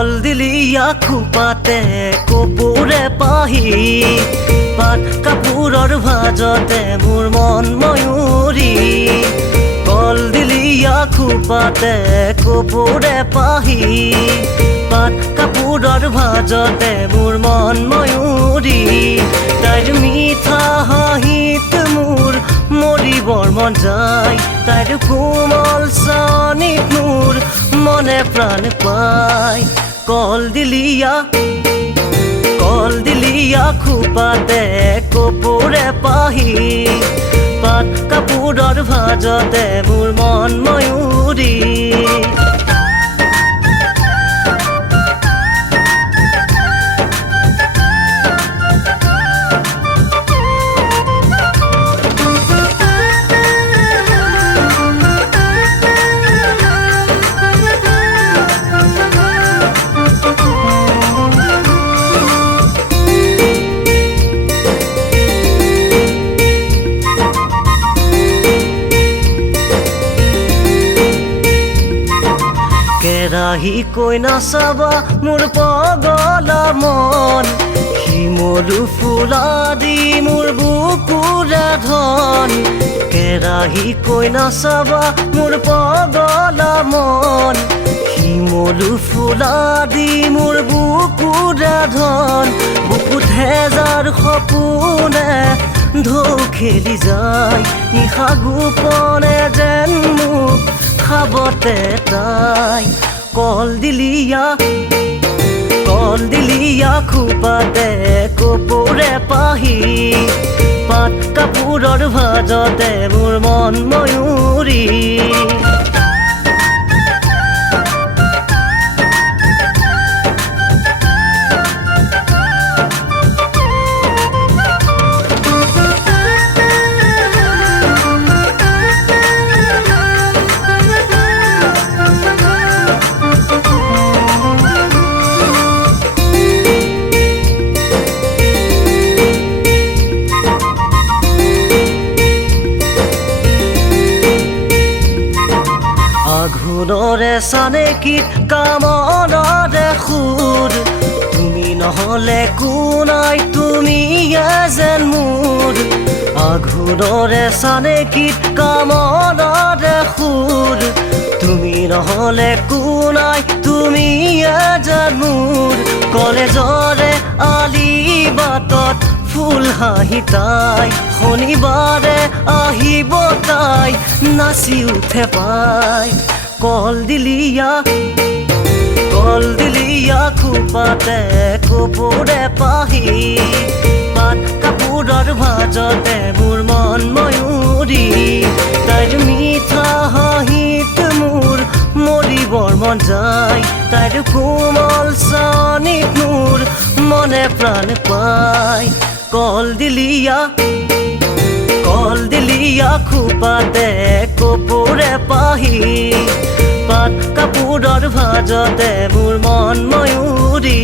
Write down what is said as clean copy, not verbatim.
কল দিলি খোপাতে কপোৰে পাহি পাট কাপোৰৰ ভাজতে মোৰ মন ময়ূৰী কল দিলি খোপাতে কপোৰে পাহি পাট কাপোৰৰ ভাজতে মোৰ মন ময়ূৰী তাইৰ মিঠা হাঁহিত মোৰ মৰিবৰ মন যায় তাইৰ কোমল চাৱনিত মোৰ মনে প্ৰাণ পায় কল দিলি খোপাতে কপোৰে পাহি পাট কাপোৰৰ ভাজতে মোৰ মন ময়ূৰী কেৰাহী কৈ নাচাবা মোৰ পগলা মন শিমলু ফুলা দি মোৰ বুকুৰে ধন কেৰাহী কৈ নাচাবা মোৰ পগলা মন শিমলু ফুলা দি মোৰ বুকুৰে ধন বুকুত হেজাৰ সপোনে ঢৌ খেলি যায় নিশা গোপনে যেন মোক খাবতে তাই কল দিলি খোপাতে কপোৰে পাহি পাট কাপোৰৰ ভাজতে মোৰ মন ময়ূৰী আঘোণৰে চানেকিত কামনাৰে সুৰ তুমি নহ'লে কোনাই তুমি যেন মোৰ আঘোণৰে চানেকিত কামনাৰে সুৰ তুমি নহ'লে কোনাই তুমি যেন মোৰ কলেজৰে আলি বাটত ফুল হাঁহি তাই শনিবাৰে আহিব তাই নাচি উঠে পাই কল দিলি খোপাতে কপোৰে পাহি পাট কাপোৰৰ ভাজতে মোৰ মন ময়ূৰী তাইৰ মিঠা হাঁহিত মোৰ মৰিবৰ মন যায় তাইৰ কোমল চাৱনিত মোৰ মনে প্ৰাণ পায় কল দিলি খোপাতে কপোৰে পাহি পাট কাপোৰৰ ভাজতে মোৰ মন ময়ূৰী